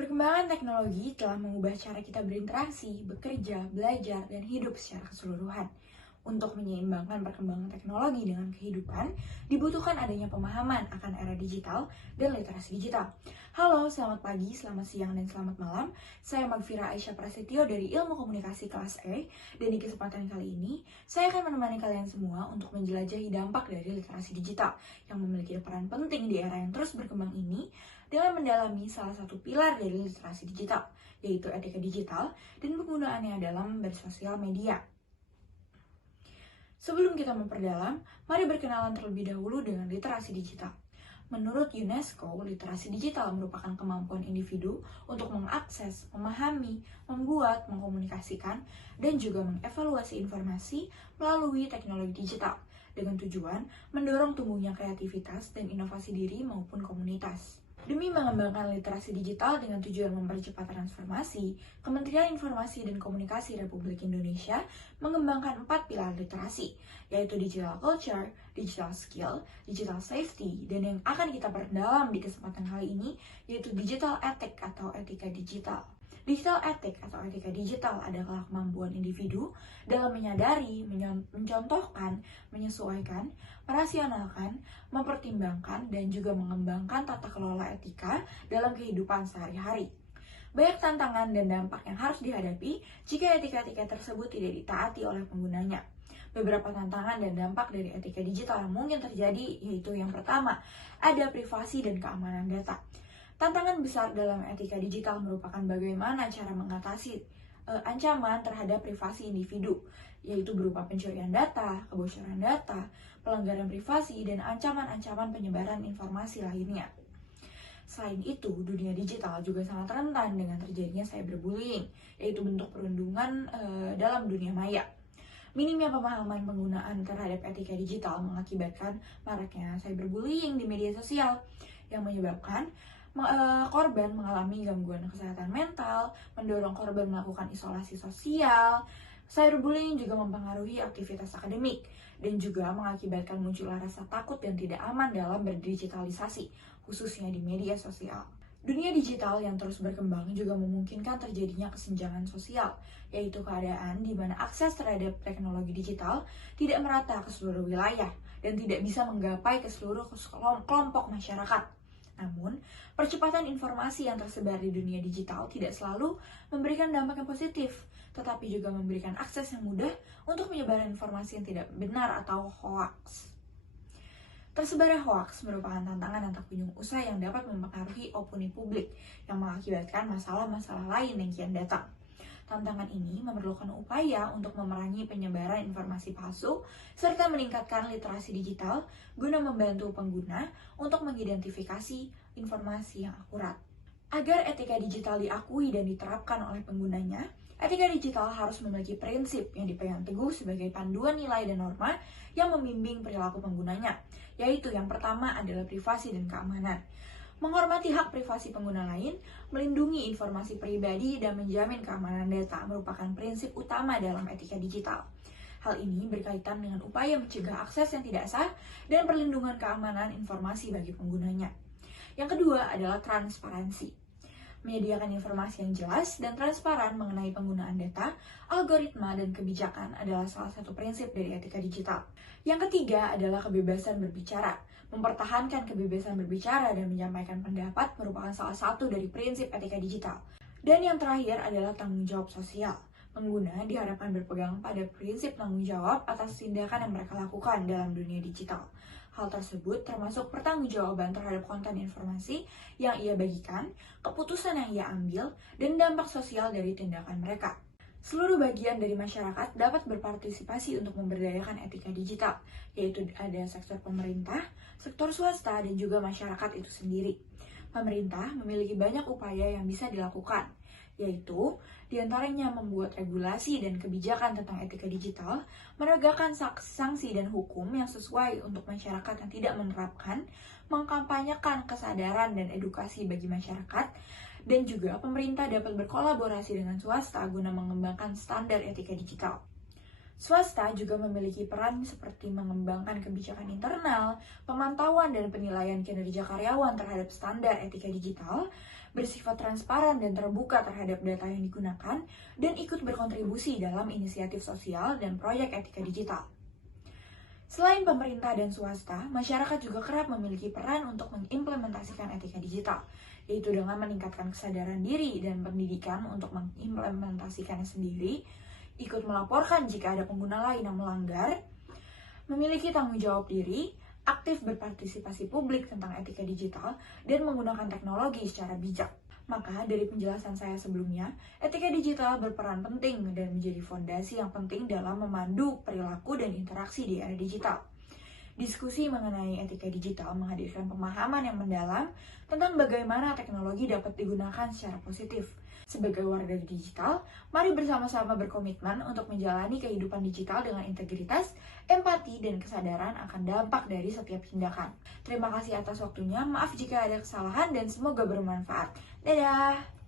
Perkembangan teknologi telah mengubah cara kita berinteraksi, bekerja, belajar, dan hidup secara keseluruhan. Untuk menyeimbangkan perkembangan teknologi dengan kehidupan, dibutuhkan adanya pemahaman akan era digital dan literasi digital. Halo, selamat pagi, selamat siang, dan selamat malam. Saya Magfira Aisyah Prasetyo dari Ilmu Komunikasi kelas E, dan di kesempatan kali ini, saya akan menemani kalian semua untuk menjelajahi dampak dari literasi digital yang memiliki peran penting di era yang terus berkembang ini dengan mendalami salah satu pilar dari literasi digital, yaitu etika digital dan penggunaannya dalam bersosial media. Sebelum kita memperdalam, mari berkenalan terlebih dahulu dengan literasi digital. Menurut UNESCO, literasi digital merupakan kemampuan individu untuk mengakses, memahami, membuat, mengkomunikasikan, dan juga mengevaluasi informasi melalui teknologi digital dengan tujuan mendorong tumbuhnya kreativitas dan inovasi diri maupun komunitas. Demi mengembangkan literasi digital dengan tujuan mempercepat transformasi, Kementerian Informasi dan Komunikasi Republik Indonesia mengembangkan 4 pilar literasi, yaitu digital culture, digital skill, digital safety, dan yang akan kita perdalam di kesempatan kali ini, yaitu digital ethic atau etika digital. Digital ethic atau etika digital adalah kemampuan individu dalam menyadari, mencontohkan, menyesuaikan, merasionalkan, mempertimbangkan, dan juga mengembangkan tata kelola etika dalam kehidupan sehari-hari. Banyak tantangan dan dampak yang harus dihadapi jika etika-etika tersebut tidak ditaati oleh penggunanya. Beberapa tantangan dan dampak dari etika digital yang mungkin terjadi yaitu yang pertama, ada privasi dan keamanan data. Tantangan besar dalam etika digital merupakan bagaimana cara mengatasi ancaman terhadap privasi individu, yaitu berupa pencurian data, kebocoran data, pelanggaran privasi, dan ancaman-ancaman penyebaran informasi lainnya. Selain itu, dunia digital juga sangat rentan dengan terjadinya cyberbullying, yaitu bentuk perundungan dalam dunia maya. Minimnya pemahaman penggunaan terhadap etika digital mengakibatkan maraknya cyberbullying di media sosial, yang menyebabkan korban mengalami gangguan kesehatan mental, mendorong korban melakukan isolasi sosial. Cyberbullying juga mempengaruhi aktivitas akademik dan juga mengakibatkan munculnya rasa takut dan tidak aman dalam berdigitalisasi, khususnya di media sosial. Dunia digital yang terus berkembang juga memungkinkan terjadinya kesenjangan sosial, yaitu keadaan di mana akses terhadap teknologi digital tidak merata ke seluruh wilayah dan tidak bisa menggapai ke seluruh kelompok masyarakat. Namun, percepatan informasi yang tersebar di dunia digital tidak selalu memberikan dampak yang positif, tetapi juga memberikan akses yang mudah untuk menyebarkan informasi yang tidak benar atau hoax. Tersebarnya hoax merupakan tantangan yang tak kunjung usai yang dapat mempengaruhi opini publik yang mengakibatkan masalah-masalah lain yang kian datang. Tantangan ini memerlukan upaya untuk memerangi penyebaran informasi palsu serta meningkatkan literasi digital guna membantu pengguna untuk mengidentifikasi informasi yang akurat. Agar etika digital diakui dan diterapkan oleh penggunanya, etika digital harus memiliki prinsip yang dipegang teguh sebagai panduan nilai dan norma yang membimbing perilaku penggunanya, yaitu yang pertama adalah privasi dan keamanan. Menghormati hak privasi pengguna lain, melindungi informasi pribadi, dan menjamin keamanan data merupakan prinsip utama dalam etika digital. Hal ini berkaitan dengan upaya mencegah akses yang tidak sah dan perlindungan keamanan informasi bagi penggunanya. Yang kedua adalah transparansi. Menyediakan informasi yang jelas dan transparan mengenai penggunaan data, algoritma, dan kebijakan adalah salah satu prinsip dari etika digital. Yang ketiga adalah kebebasan berbicara. Mempertahankan kebebasan berbicara dan menyampaikan pendapat merupakan salah satu dari prinsip etika digital. Dan yang terakhir adalah tanggung jawab sosial. Pengguna diharapkan berpegang pada prinsip tanggung jawab atas tindakan yang mereka lakukan dalam dunia digital. Hal tersebut termasuk pertanggungjawaban terhadap konten informasi yang ia bagikan, keputusan yang ia ambil, dan dampak sosial dari tindakan mereka. Seluruh bagian dari masyarakat dapat berpartisipasi untuk memberdayakan etika digital, yaitu ada sektor pemerintah, sektor swasta, dan juga masyarakat itu sendiri. Pemerintah memiliki banyak upaya yang bisa dilakukan, yaitu diantaranya membuat regulasi dan kebijakan tentang etika digital, menegakkan sanksi dan hukum yang sesuai untuk masyarakat yang tidak menerapkan, mengkampanyekan kesadaran dan edukasi bagi masyarakat, dan juga pemerintah dapat berkolaborasi dengan swasta guna mengembangkan standar etika digital. Swasta juga memiliki peran seperti mengembangkan kebijakan internal, pemantauan dan penilaian kinerja karyawan terhadap standar etika digital, bersifat transparan dan terbuka terhadap data yang digunakan, dan ikut berkontribusi dalam inisiatif sosial dan proyek etika digital. Selain pemerintah dan swasta, masyarakat juga kerap memiliki peran untuk mengimplementasikan etika digital, yaitu dengan meningkatkan kesadaran diri dan pendidikan untuk mengimplementasikannya sendiri, ikut melaporkan jika ada pengguna lain yang melanggar, memiliki tanggung jawab diri, aktif berpartisipasi publik tentang etika digital, dan menggunakan teknologi secara bijak. Maka dari penjelasan saya sebelumnya, etika digital berperan penting dan menjadi fondasi yang penting dalam memandu perilaku dan interaksi di era digital. Diskusi mengenai etika digital menghadirkan pemahaman yang mendalam tentang bagaimana teknologi dapat digunakan secara positif. Sebagai warga digital, mari bersama-sama berkomitmen untuk menjalani kehidupan digital dengan integritas, empati, dan kesadaran akan dampak dari setiap tindakan. Terima kasih atas waktunya, maaf jika ada kesalahan dan semoga bermanfaat. Dadah!